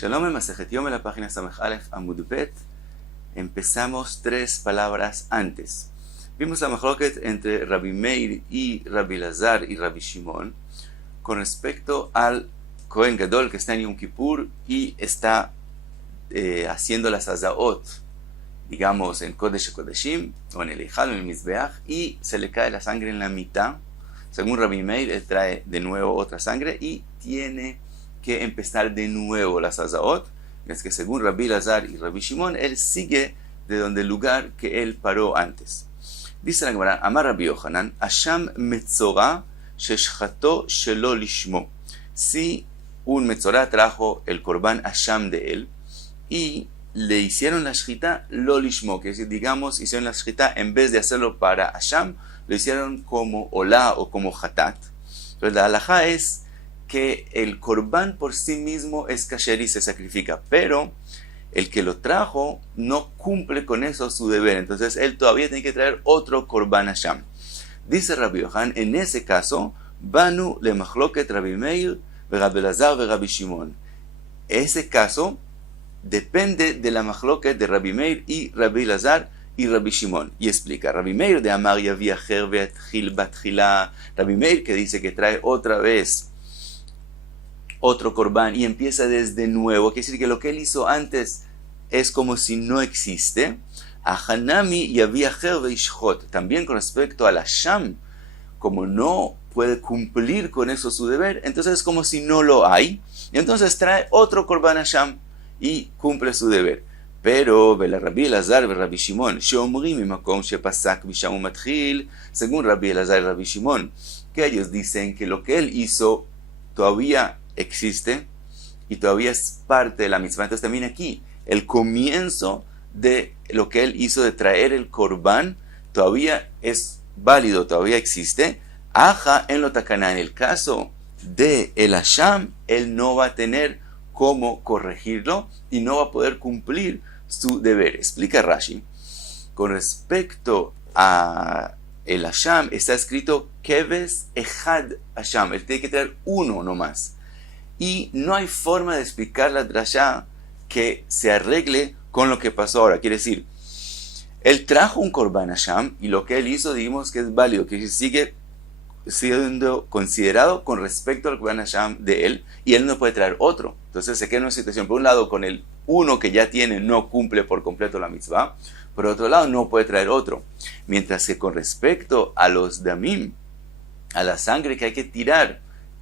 Shalom en Masejet Yom en la página Samech Aleph Amud Bet. Empezamos 3 palabras antes. Vimos la machloket entre Rabbi Meir y Rabbi Elazar y Rabbi Shimon con respecto al Kohen Gadol que está en Yom Kippur y está haciendo las Hazaot, digamos en Kodesh Kodeshim o en el Ejal o en el Mizbeach, y se le cae la sangre en la mitad. Según Rabbi Meir, él trae de nuevo otra sangre y tiene que empezar de nuevo las Hazaot. Es que según Rabbi Elazar y Rabbi Shimon, él sigue de donde el lugar que él paró antes. Dice la Gemara, Amar Rabbi Yochanan, Asham metzora sheshchato shelo lishmo. Si un metzora trajo el korban Asham de él y le hicieron la shchita lo lishmo, que es decir, digamos, hicieron la shchita en vez de hacerlo para Asham, lo hicieron como olá o como hatat. Entonces la halajá es que el korban por sí mismo es kasher y se sacrifica, pero el que lo trajo no cumple con eso su deber, entonces él todavía tiene que traer otro korban Hasham. Dice Rabbi Yochanan, en ese caso, Banu le machloket Rabbi Meir, Rabbi Elazar y Rabbi Shimon. Ese caso depende de la machloket de Rabbi Meir y Rabbi Elazar y Rabbi Shimon. Y explica, Rabbi Meir de Amar Yavi Acher Ve'atchil Batchila, Rabbi Meir que dice que trae otra vez otro korban y empieza desde nuevo, quiere decir que lo que él hizo antes es como si no existe. A Hanami Yavi Acher Ve'ishchot, también con respecto al Hasham, como no puede cumplir con eso su deber, entonces es como si no lo hay, y entonces trae otro korban Hasham y cumple su deber. Pero Rabbi Elazar y Rabbi Shimon, sheomrim mimakom shepasak misham umatchil, según Rabbi Elazar y Rabbi Shimon, que ellos dicen que lo que él hizo todavía existe y todavía es parte de la mitzvah. Entonces también aquí el comienzo de lo que él hizo de traer el korban todavía es válido, todavía existe. Aja en lo takana, en el caso de el Hasham, él no va a tener cómo corregirlo y no va a poder cumplir su deber. Explica Rashi, con respecto a el Hasham está escrito Keves Echad Hasham, él tiene que traer uno nomás. Y no hay forma de explicar la drashá que se arregle con lo que pasó ahora. Quiere decir, él trajo un korban Hasham y lo que él hizo, digamos que es válido, que sigue siendo considerado con respecto al korban Hasham de él, y él no puede traer otro. Entonces se queda en una situación, por un lado, con el uno que ya tiene no cumple por completo la mitzvah, por otro lado no puede traer otro. Mientras que con respecto a los damim, a la sangre que hay que tirar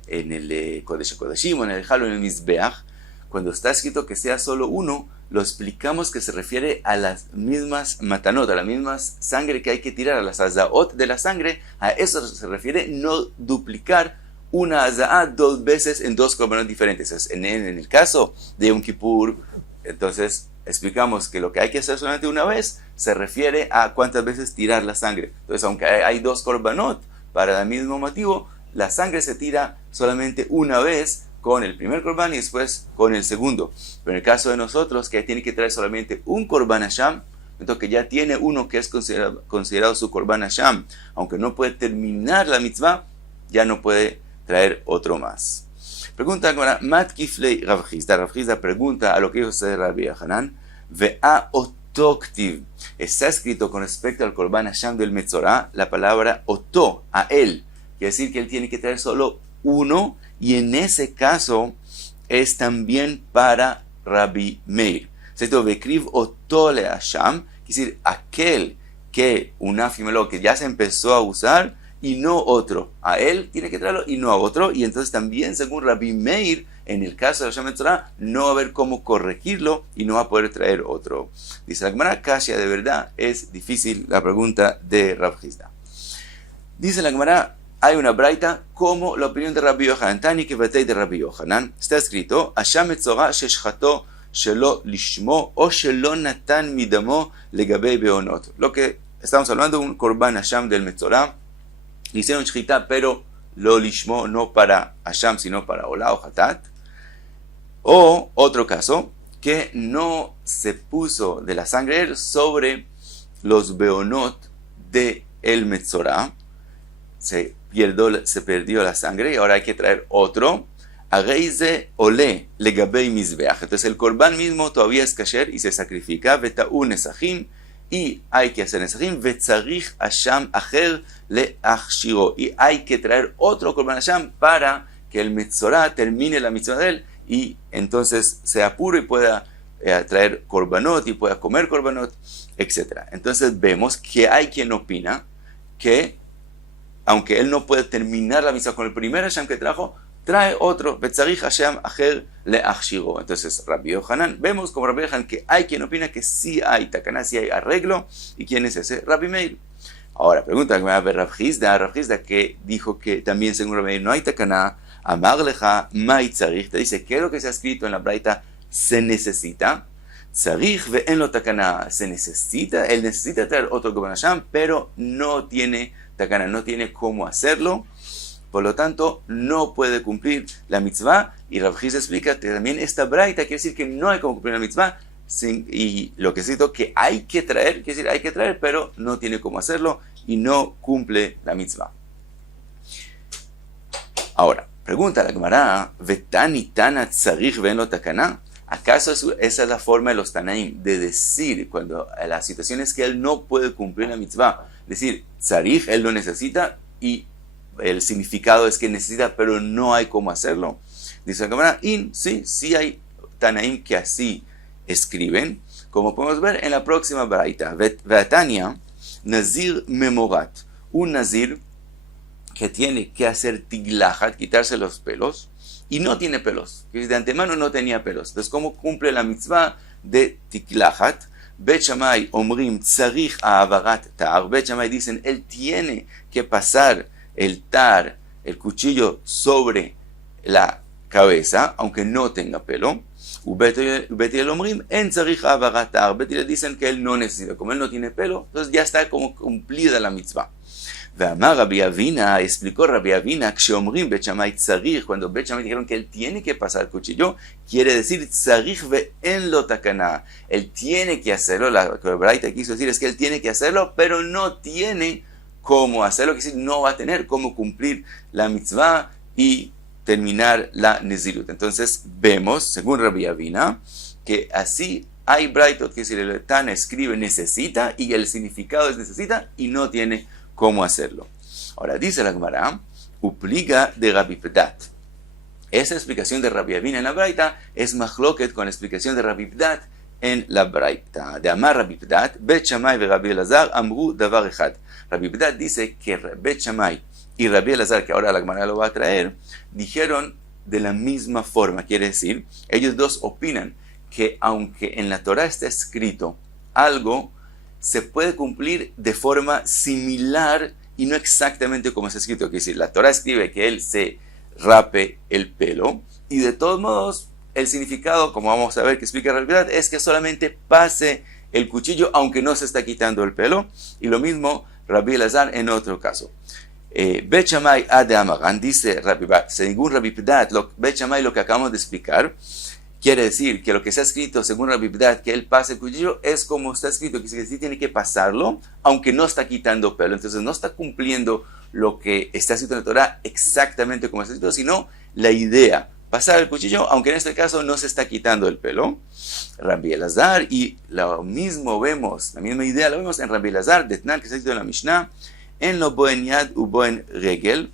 en el Kodesh Kodeshim, en el Halo, en el Mizbeach, cuando está escrito que sea solo uno, lo explicamos que se refiere a las mismas matanot, a las mismas sangre que hay que tirar, a las hazaot de la sangre. A eso se refiere no duplicar una hazaat 2 veces en 2 korbanot diferentes. En el caso de Yom Kippur, entonces explicamos que lo que hay que hacer solamente una vez se refiere a cuántas veces tirar la sangre. Entonces, aunque hay 2 korbanot para el mismo motivo, la sangre se tira solamente una vez con el primer korban y después con el segundo. Pero en el caso de nosotros, que tiene que traer solamente un korban Hasham, entonces que ya tiene uno que es considerado su korban Hasham, aunque no puede terminar la mitzvah, ya no puede traer otro más. Pregunta ahora, Mat Kiflei Rav Chizda. Rav Chizda pregunta a lo que dijo Rabbi Yochanan, Ve'a otoktiv. Está escrito con respecto al korban Hasham del Metzorah, la palabra oto, a él. Quiere decir que él tiene que traer solo uno, y en ese caso es también para Rabbi Meir. Esto Bekriv otole Hasham, quiere decir aquel que unafimelo, que ya se empezó a usar y no otro. A él tiene que traerlo y no a otro. Y entonces también según Rabbi Meir, en el caso de Hasham Metzorah, no va a haber cómo corregirlo y no va a poder traer otro. Dice la Gemara, Kashia, de verdad es difícil la pregunta de Rav Chizda. Dice la Gemara, hay una braita como la opinión de Rabbi Yochanan, Tani que batei de Rabbi Yochanan. Está escrito, Hasham metzora sheshchato shelo lishmo o shelo natan midamo legabei beonot. Lo que estamos hablando, un korban Hasham del metzora, le hicieron shchita, pero lo lishmo, no para Hasham, sino para olá o hatat. O otro caso, que no se puso de la sangre sobre los beonot de el metzora, se perdió la sangre y ahora hay que traer otro. Areize ole legabei mizbeach. Entonces el corbán mismo todavía es kasher y se sacrifica. Veta'u nesachim. Y hay que hacer nesachim. Vetzarich asham acher leachshiro. Y hay que traer otro corbán asham para que el metzorá termine la mitzvah de él y entonces sea puro y pueda traer korbanot y pueda comer korbanot, etc. Entonces vemos que hay quien opina que aunque él no puede terminar la mitzvah con el primer asham que trajo, trae otro, Betzarich Hashem Acher Leachshiro. Entonces, Rabbi Yohanan, vemos como Rabbi Yohanan que hay quien opina que sí hay takaná, sí hay arreglo. ¿Y quién es ese? Rabbi Meir. Ahora, pregunta que me va a ver Rav Hizda, que dijo que también según Rabbi Meir no hay takaná. Amar lecha mai tzarich, te dice, ¿qué es lo que se ha escrito en la braita? Se necesita. Tzarich ve'en lo takaná, se necesita, él necesita traer otro Korban Hashem, pero no tiene takaná, no tiene cómo hacerlo. Por lo tanto, no puede cumplir la mitzvah. Y Rav Hizda explica que también esta braita quiere decir que no hay cómo cumplir la mitzvah. Y lo que es cierto que hay que traer, quiere decir hay que traer, pero no tiene cómo hacerlo y no cumple la mitzvah. Ahora, pregunta la Gemara, ¿Vetani tana tzarich ve'en lo takaná? ¿Acaso esa es la forma de los Tanaim de decir cuando la situación es que él no puede cumplir la mitzvah? Decir, tzarich, él lo necesita y el significado es que necesita, pero no hay cómo hacerlo. Dice la Gemara, sí hay Tanaim que así escriben, como podemos ver en la próxima braita. Ve'atania, nazir memorat, un nazir que tiene que hacer tiglachat, quitarse los pelos, y no tiene pelos, que de antemano no tenía pelos. Entonces, ¿cómo cumple la mitzvah de tiglachat? Bet Shammai omrim tzarich ha'avarat tar. Bet Shammai dicen, él tiene que pasar el tar, el cuchillo sobre la cabeza, aunque no tenga pelo. Bet Hillel omrim en tzarich ha'avarat tar. Bet Hillel dicen que él no necesita, como él no tiene pelo, entonces ya está como cumplida la mitzvah. Ve'amar Rabbi Avina, explicó Rabbi Avina, Ksheomrim Bet Shammai tzarich, cuando Bet Shammai dijeron que él tiene que pasar el cuchillo, quiere decir tzarich ve'en lo takaná. Él tiene que hacerlo, lo que Braita quiso decir es que él tiene que hacerlo, pero no tiene cómo hacerlo, que decir, no va a tener cómo cumplir la mitzvah y terminar la nezirut. Entonces vemos, según Rabbi Avina, que así hay Braitot, que decir, el Tana escribe necesita y el significado es necesita y no tiene cómo hacerlo. Ahora dice la Gemara, upliga de Rabbi Pedat. Esa explicación de Rabbi Avina en la Braita es machloket con la explicación de Rabbi Pedat en la Braita. De Amar Rabbi Pedat, Bet Shammai y Rabbi Elazar amru davar echad. Rabbi Pedat dice que Bet Shammai y Rabbi Elazar, que ahora la Gemara lo va a traer, dijeron de la misma forma. Quiere decir, ellos dos opinan que aunque en la Torah está escrito algo, se puede cumplir de forma similar y no exactamente como está escrito. Quiere decir, la Torah escribe que él se rape el pelo y de todos modos el significado, como vamos a ver que explica la realidad, es que solamente pase el cuchillo aunque no se está quitando el pelo. Y lo mismo Rabbi Elazar en otro caso. Bet Shammai ad Amaran, dice según Rabbi Pedat, Bet Shammai lo que acabamos de explicar, quiere decir que lo que está escrito según Rabbi Pedat, que él pase el cuchillo, es como está escrito, que sí tiene que pasarlo, aunque no está quitando pelo. Entonces no está cumpliendo lo que está escrito en la Torah exactamente como está escrito, sino la idea, pasar el cuchillo, aunque en este caso no se está quitando el pelo. Rabbi Elazar, y lo mismo vemos, la misma idea la vemos en Rabbi Elazar, de Tnan, que está escrito en la Mishnah, en lo boen yad u boen regel.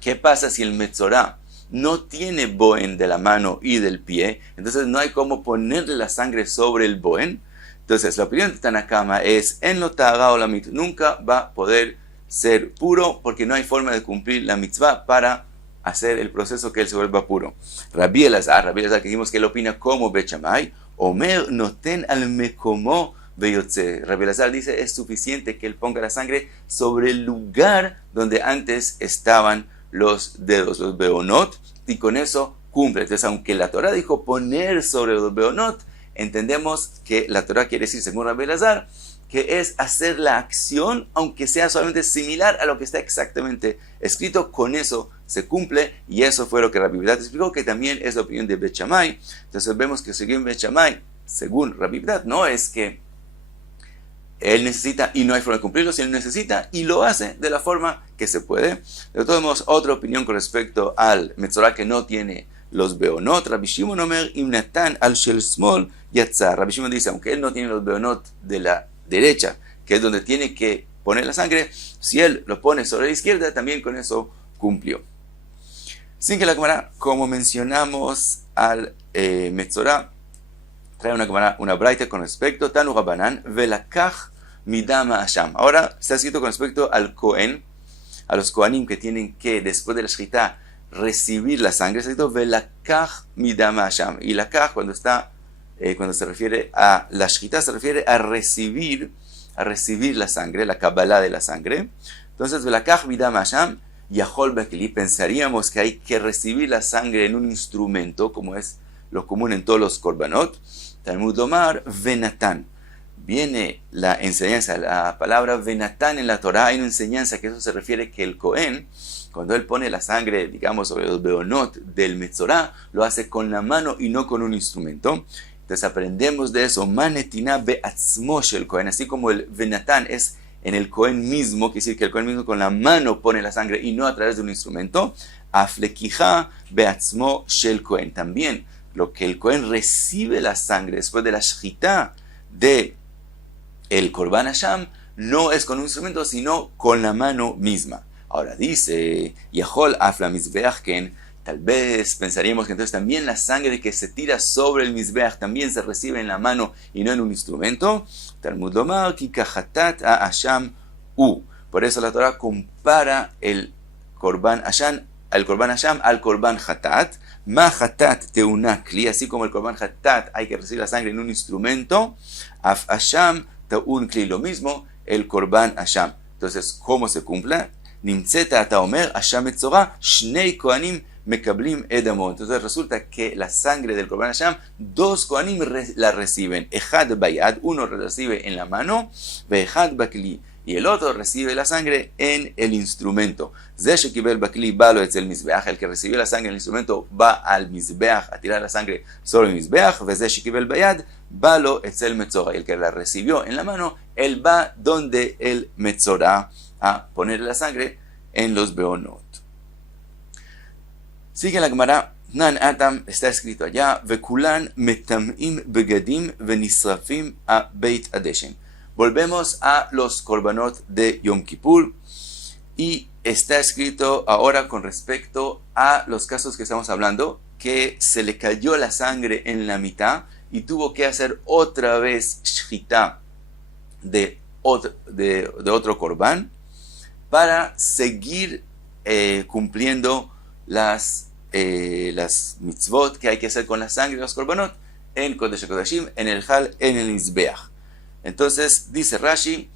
¿Qué pasa si el metzorá no tiene boen de la mano y del pie? Entonces no hay cómo ponerle la sangre sobre el boen. Entonces la opinión de Tanakama es en lo ta'ara o la mit, nunca va a poder ser puro porque no hay forma de cumplir la mitzvah para hacer el proceso que él se vuelva puro. Rabbi Elazar, que dijimos que él opina como Bet Shammai, Omer noten al mekomo beyotze. Rabbi Elazar dice es suficiente que él ponga la sangre sobre el lugar donde antes estaban los dedos, los beonot, y con eso cumple. Entonces, aunque la Torah dijo poner sobre los beonot, entendemos que la Torah quiere decir, según Rabbi Elazar, que es hacer la acción, aunque sea solamente similar a lo que está exactamente escrito, con eso se cumple, y eso fue lo que Rabbi Pedat explicó, que también es la opinión de Bet Shammai. Entonces vemos que según Bet Shammai, según Rabbi Pedat, no es que él necesita y no hay forma de cumplirlo, si él necesita y lo hace de la forma que se puede. De todos modos, otra opinión con respecto al Metzorah que no tiene los beonot. Rabbi Shimon Omer, Im Natan al Shel Smol Yatzar. Rabbi Shimon dice, aunque él no tiene los beonot de la derecha, que es donde tiene que poner la sangre, si él lo pone sobre la izquierda, también con eso cumplió. Sin que la Gemara, como mencionamos al Metzorah, trae una braita con respecto, Tanu Rabanan, Velakach Midama Hasham. Ahora está escrito con respecto al Cohen, a los Kohanim que tienen que, después de la Shechita, recibir la sangre. Está escrito Velakach Midama Hasham. Y la Kach, cuando se refiere a la Shechita, se refiere a recibir la sangre, la Kabbalah de la sangre. Entonces, Velakach Midama Hasham, Yahol Bakili, pensaríamos que hay que recibir la sangre en un instrumento, como es lo común en todos los korbanot. Talmud Omar, Venatán. Viene la enseñanza, la palabra Venatán en la Torah, hay una enseñanza que eso se refiere que el Cohen, cuando él pone la sangre, digamos, sobre los beonot del Metzorah, lo hace con la mano y no con un instrumento. Entonces aprendemos de eso, Manetina be'atzmo shel Cohen, así como el Venatán es en el Cohen mismo, quiere decir que el Cohen mismo con la mano pone la sangre y no a través de un instrumento. Aflekija be'atzmo shel Cohen, también lo que el Cohen recibe la sangre después de la shechita de el Korban Hasham no es con un instrumento, sino con la mano misma. Ahora dice, Yahol afla mizbeach ken, tal vez pensaríamos que entonces también la sangre que se tira sobre el mizbeach también se recibe en la mano y no en un instrumento. Talmud Lomar ki kachatat a Hasham u. Por eso la Torah compara el Korban Hasham al Korban Hatat. Ma Hatat teuna kli, así como el Korban Hatat hay que recibir la sangre en un instrumento, Af Hasham teun kli, lo mismo el Korban Hasham. Entonces, ¿cómo se cumple? Nimtzeta ata omer Hasham Metzorah shnei kohanim mekablim edamo. Entonces resulta que la sangre del Korban Hasham, dos kohanim la reciben. Echad bayad, uno recibe en la mano, ve'echad bakli, y el otro recibe la sangre en el instrumento. El que recibió la sangre en el instrumento va al Mizbeach a tirar la sangre sobre el Mizbeach. El que la recibió en la mano, él va donde el Metzorah a poner la sangre en los beonot. Sigue la Gemara. Nan Atam, está escrito allá, Vekulan metamim begadim venisrafim a Beit Adeshen. Volvemos a los korbanot de Yom Kippur y está escrito ahora con respecto a los casos que estamos hablando, que se le cayó la sangre en la mitad y tuvo que hacer otra vez shchita de otro korban para seguir cumpliendo las mitzvot que hay que hacer con la sangre de los korbanot en Kodesh HaKodashim, en el Hal, en el Mizbeach. Entonces, dice Rashi,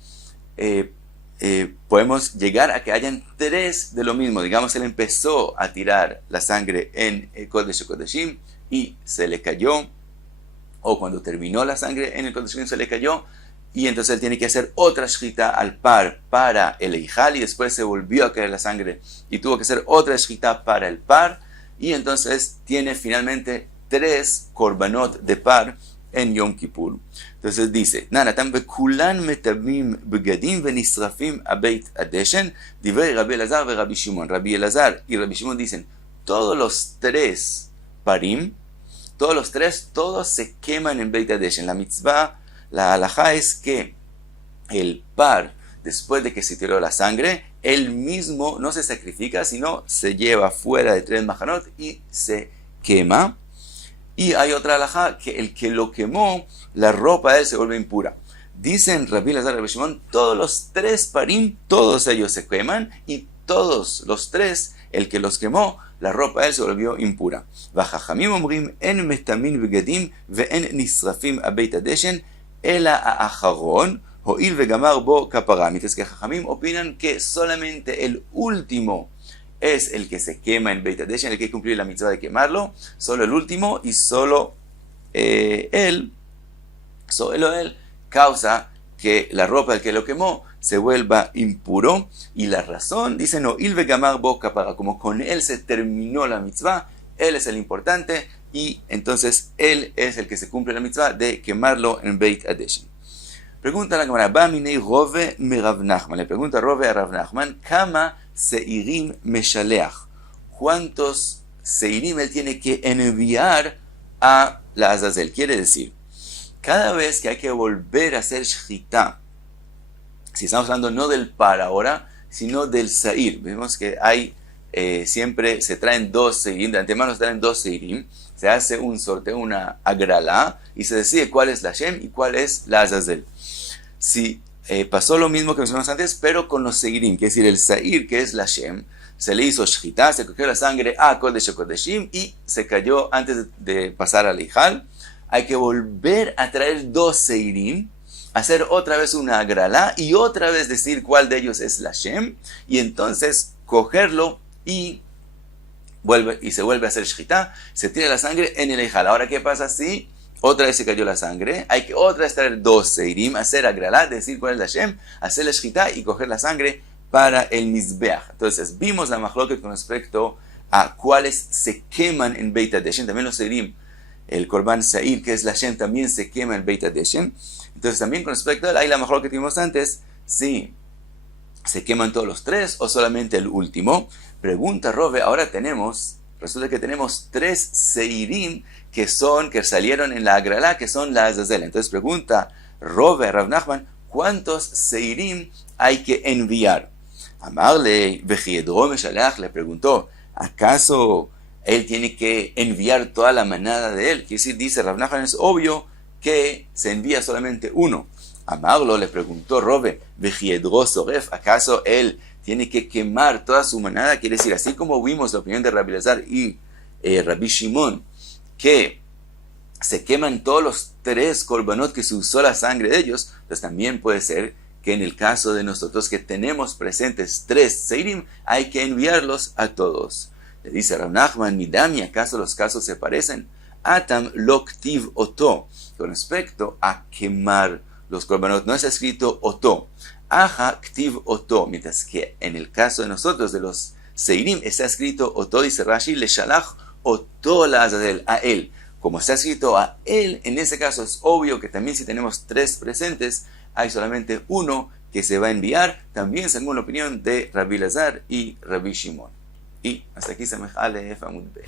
podemos llegar a que hayan tres de lo mismo. Digamos, él empezó a tirar la sangre en el Kodesh HaKodashim y se le cayó, o cuando terminó la sangre en el Kodesh HaKodashim se le cayó, y entonces él tiene que hacer otra shchita al par para el Eijal, y después se volvió a caer la sangre y tuvo que hacer otra shchita para el par, y entonces tiene finalmente tres korbanot de par en Yom Kippur. Entonces dice, Nanatam bekulan metabim begadim venisrafim a Beit Adeshen, divrei Rabbi Elazar ve Rabbi Shimon. Rabbi Elazar y Rabbi Shimon dicen, todos los tres parim, todos se queman en Beit Adeshen. La mitzvah, la halajá es que el par, después de que se tiró la sangre, él mismo no se sacrifica, sino se lleva fuera de tres majanot y se quema. Y hay otra halajá, que el que lo quemó, la ropa de él se vuelve impura. Dicen Rabbi Elazar y Rabbi Shimon, todos los tres parim, todos ellos se queman, y todos los tres, el que los quemó, la ropa de él se volvió impura. Vajajamim omrim, en metamin begadim, ve'en nisrafim a Beit Adeshen, ela a acharon, ho'il vegamar bo kapara. Mientras que Jajamim opinan que solamente el último es el que se quema en Beit Adeshen, el que hay que cumplir la mitzvah de quemarlo, solo el último, y solo él causa que la ropa del que lo quemó se vuelva impuro. Y la razón, dice, no, il vegamar bo kapara, como con él se terminó la mitzvah, él es el importante, y entonces él es el que se cumple la mitzvah de quemarlo en Beit Adeshen. Pregunta la cámara, Baminei Rove me Rav Nachman. Le pregunta Rove a Rav Nachman, Kama Seirim Meshaleach. ¿Cuántos Seirim él tiene que enviar a la Azazel? Quiere decir, cada vez que hay que volver a hacer Shchita, si estamos hablando no del par ahora, sino del Sair, vemos que hay siempre se traen dos Seirim, de antemano se traen dos Seirim, se hace un sorteo, una agralá, y se decide cuál es la Shem y cuál es la Azazel. Si pasó lo mismo que mencionamos antes, pero con los Seirim, que es decir, el Sair, que es la Shem, se le hizo Shchita, se cogió la sangre a Kodesh Kodeshim y se cayó antes de pasar al Ijal. Hay que volver a traer dos Seirim, hacer otra vez una agralá y otra vez decir cuál de ellos es la Shem, y entonces cogerlo y se vuelve a hacer Shchita, se tira la sangre en el Ijal. Ahora, ¿qué pasa si otra vez se cayó la sangre? Hay que otra vez traer dos Seirim, hacer agralá, decir cuál es la Shem, hacer la Shchita y coger la sangre para el Mizbeach. Entonces, vimos la Mahloket con respecto a cuáles se queman en Beit HaDeshen. También los Seirim, el Korban Sair, que es la Shem, también se quema en Beit HaDeshen. Entonces, también con respecto a él, hay la Mahloket que vimos antes, si se queman todos los tres o solamente el último. Pregunta Rove, ahora resulta que tenemos tres Seirim que salieron en la Agralá, que son la Azazel. Entonces pregunta Rove a Rav Nachman, ¿cuántos Seirim hay que enviar? Amarle, Vejiedro Meshaleach, le preguntó, ¿acaso él tiene que enviar toda la manada de él? Quiere decir, dice Rav Nachman, es obvio que se envía solamente uno. Amarlo, le preguntó Rove, Vejiedro Soref, ¿acaso él tiene que quemar toda su manada? Quiere decir, así como vimos la opinión de Rabbi Elazar y Rabbi Shimon, que se queman todos los tres korbanot que se usó la sangre de ellos, pues también puede ser que en el caso de nosotros que tenemos presentes tres Seirim, hay que enviarlos a todos. Le dice Rav Nachman, Midami, ¿acaso los casos se parecen? Atam loktiv oto, con respecto a quemar los korbanot, no está escrito oto. Aja ktiv oto, mientras que en el caso de nosotros, de los Seirim, está escrito oto, dice Rashi, le shalach oto la Azazel, a él. Como está escrito a él, en ese caso es obvio que también si tenemos tres presentes, hay solamente uno que se va a enviar, también según la opinión de Rabbi Elazar y Rabbi Shimon. Y hasta aquí Samech Alef Amud Bey.